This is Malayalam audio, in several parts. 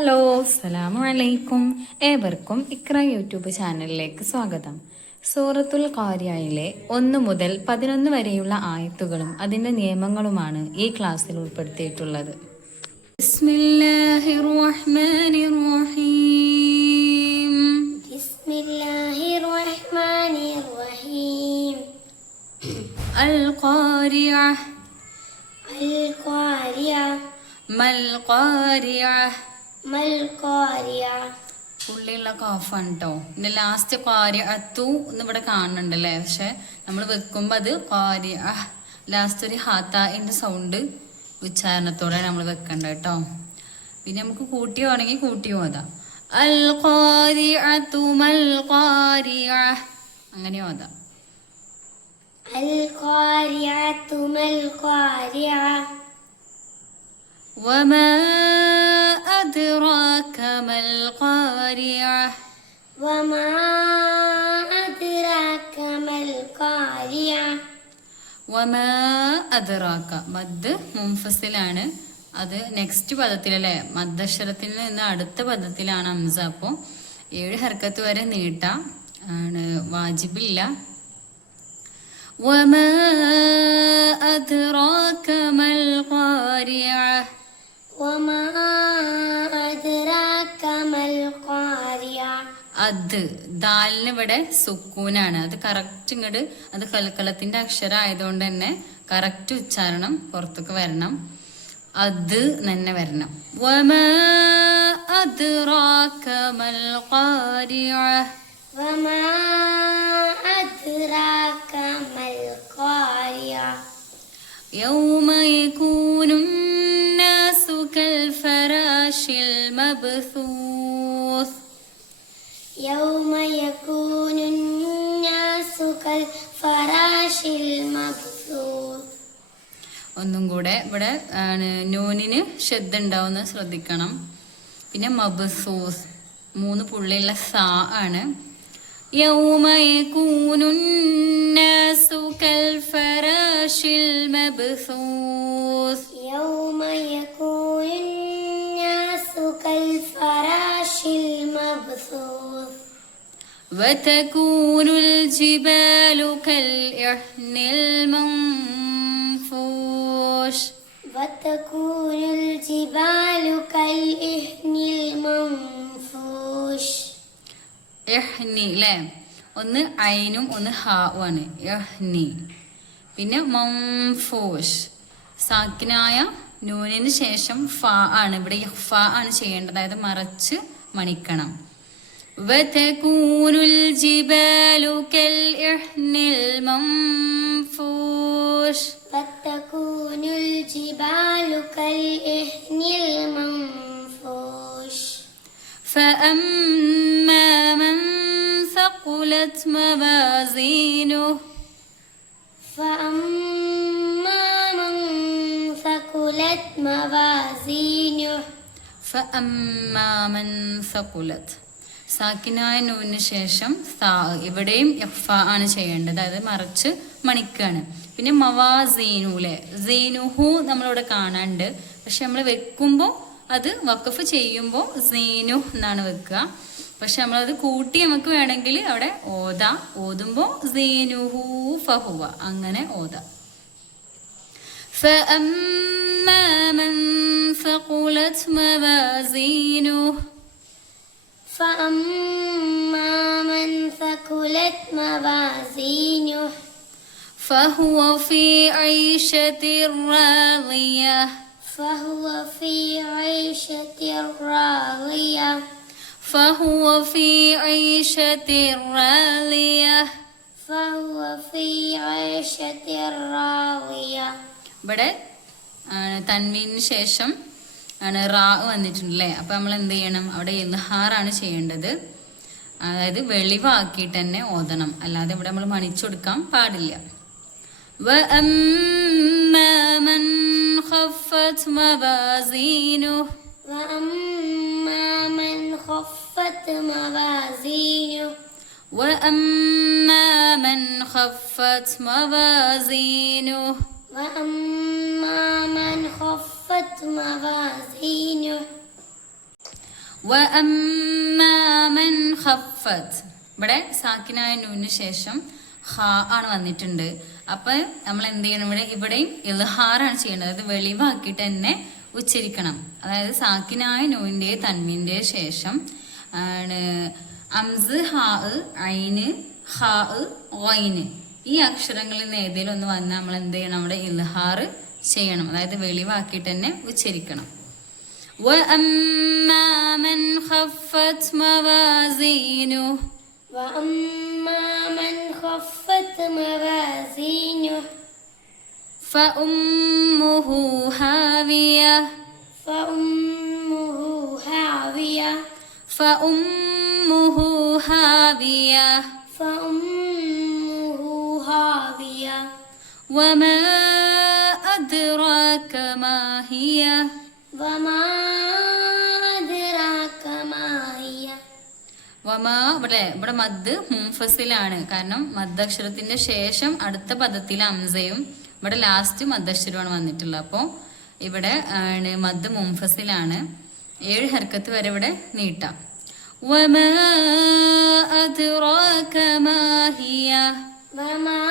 ഹലോ, അസ്സലാമു അലൈക്കും. ഏവർക്കും ഇക്ര യൂട്യൂബ് ചാനലിലേക്ക് സ്വാഗതം. സൂറത്തുൽ ഖാരിയയിലെ 1 മുതൽ 11 വരെയുള്ള ആയത്തുകളും അതിൻ്റെ നിയമങ്ങളുമാണ് ഈ ക്ലാസ്സിൽ ഉൾപ്പെടുത്തിയിട്ടുള്ളത്. ബിസ്മില്ലാഹിർ റഹ്മാനിർ റഹീം. ബിസ്മില്ലാഹിർ റഹ്മാനിർ റഹീം. അൽ ഖാരിയ അൽ ഖാരിയ മൽ ഖാരിയ മൽ ഖാരിയ. പുള്ളിയുള്ള കാഫാണ് കേട്ടോ. ഇതിന്റെ ലാസ്റ്റ് ഖാരിഅത്തു എന്ന് ഇവിടെ കാണുന്നുണ്ടല്ലേ, പക്ഷെ നമ്മൾ വെക്കുമ്പോൾ അത് ഖാരിഅ, ലാസ്റ്റ് ഒരു ഹാത്താന്റെ സൗണ്ട് ഉച്ചാരണത്തോടെ നമ്മൾ വെക്കണ്ട കേട്ടോ. പിന്നെ നമുക്ക് കൂട്ടി വേണമെങ്കിൽ കൂട്ടി ഓതാം. അൽ ഖാരിഅത്തു മൽ ഖാരിഅ, അങ്ങനെ ഓതാം. അൽ ഖാരിഅത്തു മൽ ഖാരിയ. وما أدراك ما القارعة വമാ അദ്റാക മൽ ഖാരിയ. വമാ അദ്റാക മദ് മുൻഫസിലാണ്, അത് നെക്സ്റ്റ് പദത്തിലല്ലേ, മദ്ദക്ഷരത്തിൽ നിന്ന് അടുത്ത പദത്തിലാണ് ഹംസ. അപ്പോൾ 7 ഹർക്കത്ത് വരെ നീട്ടാം, ആണ് വാജിബില്ല. വമാ അദ്റാക മൽ ഖാരിഅ. വമാ അദ്റാക മൽ ഖാരിയ. അത് ദാലിന് ഇവിടെ സുക്കൂനാണ്, അത് കറക്റ്റ് ഇങ്ങോട്ട്, അത് കൽക്കലത്തിന്റെ അക്ഷരം ആയതുകൊണ്ട് തന്നെ കറക്റ്റ് ഉച്ചാരണം പുറത്തേക്ക് വരണം, അത് തന്നെ വരണം. വമാ അദ്റാക മൽ ഖാരിഅ. വമാ അദ്റാക മൽ ഖാരിയ. യൗമ യകൂനുന്നാസു കൽഫറാശിൽ മബ്സൂസ്. യൗമ യകൂനുന്നാസു കൽഫറാശിൽ മബ്സൂസ്. ഒന്നും കൂടെ ഇവിടെ നൂനിന് ഷദ്ദ ഉണ്ടാവുന്ന ശ്രദ്ധിക്കണം. പിന്നെ മബ്സൂസ് 3 പുള്ളിയുള്ള സാ ആണ്. യൗമ യകൂനുന്നാസു കൽഫറാശിൽ മബ്സൂസ്. യൗമ യകൂനുന്നാസു കൽഫറാശിൽ മബ്സൂസ്. വതകൂനുൽ ജിബാലു കൽഇഹ്നിൽ മൻഫൂഷ്. വതകൂനുൽ ജിബാലു കൽഇഹ്നിൽ മൻഫൂഷ്. ഇഹ്നി ല്ലേ, ഒന്ന് ഐനും ഒന്ന് ഹാവും ആണ്, ഇഹ്നി. പിന്നെ മംഫൂഷ്, സാക്കിനായ നൂനിന് ശേഷം ഫ ആണ്, ഇവിടെ ഇഖ്ഫ ആണ് ചെയ്യേണ്ടത്, അതായത് മറച്ച് മണിക്കണം. വതകൂനുൽ ജിബാലു കൽഇഹ്നിൽ മൻഫൂഷ്. വതകൂനുൽ ജിബാലു കൽഇഹ്നിൽ മൻഫൂഷ്. فأما من ثقلت موازينه. فأما من ثقلت موازينه. فأما من ثقلت, സാക്കിനായ നൂനിന് ശേഷം സാ, ഇവിടെയും ഇഖ്ഫ ആണ് ചെയ്യേണ്ടത്, അതായത് മറിച്ച് മണിക്കാണ്. പിന്നെ മവാസീനുലെ, സീനുഹു നമ്മളിവിടെ കാണാണ്ട്, പക്ഷെ നമ്മൾ വെക്കുമ്പോൾ അത് വഖഫ് ചെയ്യുമ്പോൾ സീനു എന്നാണ് വെക്കുക. പക്ഷെ നമ്മളത് കൂട്ടി നമുക്ക് വേണമെങ്കിൽ അവിടെ ഓതാ, ഓതുമ്പോൾ സീനുഹു ഫഹുവ അങ്ങനെ ഓതാ. فأما من ثقلت موازينه. فأما من ثقلت موازينه. فهو في عيشة راضية. فهو في عيشة راضية. فهو في عيشة راضية. فهو في عيشة راضية. ഇവിടെ തൻവീനു ശേഷം ആണ് റാ വന്നിട്ടുണ്ടല്ലേ, അപ്പൊ നമ്മൾ എന്ത് ചെയ്യണം, അവിടെ ഇൽഹാറാണ് ചെയ്യേണ്ടത്, അതായത് വെളിവാക്കിയിട്ട് തന്നെ ഓതണം, അല്ലാതെ ഇവിടെ നമ്മൾ മണിച്ചെടുക്കാൻ പാടില്ല. وأما من خفت موازينه. وأما من خفت موازينه. وأما من خفت موازينه. وأما من خفت موازينه. വഅമ്മാ മൻ ഖഫ്ഫത്. ഇവിടെ സാക്കിനായ നൂനിന് ശേഷം ഹ ആണ് വന്നിട്ടുണ്ട്. അപ്പൊ നമ്മൾ എന്ത് ചെയ്യണം, ഇവിടെയും ഇൽഹാറാണ് ചെയ്യേണ്ടത്. അതായത് വെളിവാക്കിയിട്ട് തന്നെ ഉച്ചരിക്കണം. അതായത് സാക്കിനായ നൂനിന്റെ തൻവീന്റെ ശേഷം ആണ് അംസ്, ഹാ, ഐന്, ഹാ, ഗൈന് ഈ അക്ഷരങ്ങളിൽ നിന്ന് ഏതെങ്കിലും ഒന്ന് വന്നാൽ നമ്മൾ എന്ത് ചെയ്യണം, നമ്മുടെ ഇൽഹാർ ചെയ്യണം. അതായത് വെളിവാക്കിയിട്ട് തന്നെ ഉച്ചരിക്കണം. وَأَمَّا مَنْ خَفَّتْ مَوَازِينُهُ وأما من خفت موازينه فأمه هاوية فأمه هاوية فأمه هاوية فأمه هاوية وما أدراك ما هي وما أدراك ما هي വമാ ഇവിടെ മദ് മുൻഫസിലാണ്. കാരണം മദ്ദക്ഷരത്തിന്റെ ശേഷം അടുത്ത പദത്തിൽ അംസയും ഇവിടെ ലാസ്റ്റ് മദ്ദക്ഷരമാണ് വന്നിട്ടുള്ളത്. അപ്പോൾ ഇവിടെ മദ് മുൻഫസിലാണ്. 7 ഹർക്കത്ത് വരെ ഇവിടെ നീട്ടാം. വമാ അദ്റാക മാ ഹിയ وما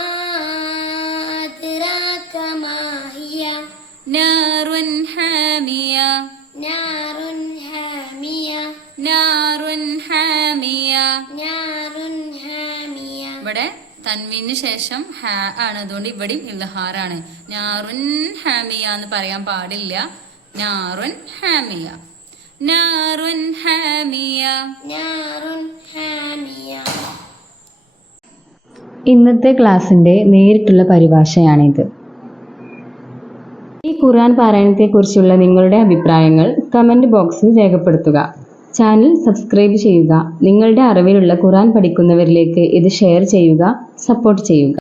أدراك ما هي നാറുൻ ഹാമിയ نار حامية നാറുൻ ഹാമിയ. نار حامية ഇവിടെ തൻവീന് ശേഷം ഹ ആണ്. അതുകൊണ്ട് ഇവിടെയും ഇൽഹാറാണ്. നാറുൻ ഹാമിയ എന്ന് പറയാൻ പാടില്ല. നാറുൻ ഹാമിയ, നാറുൻ ഹാമിയ. نار حامية. ഇന്നത്തെ ക്ലാസ്സിൻ്റെ നേരിട്ടുള്ള പരിഭാഷയാണിത്. ഈ ഖുർആൻ പാരായണത്തെക്കുറിച്ചുള്ള നിങ്ങളുടെ അഭിപ്രായങ്ങൾ കമൻറ്റ് ബോക്സിൽ രേഖപ്പെടുത്തുക. ചാനൽ സബ്സ്ക്രൈബ് ചെയ്യുക. നിങ്ങളുടെ അറിവിലുള്ള ഖുർആൻ പഠിക്കുന്നവരിലേക്ക് ഇത് ഷെയർ ചെയ്യുക, സപ്പോർട്ട് ചെയ്യുക.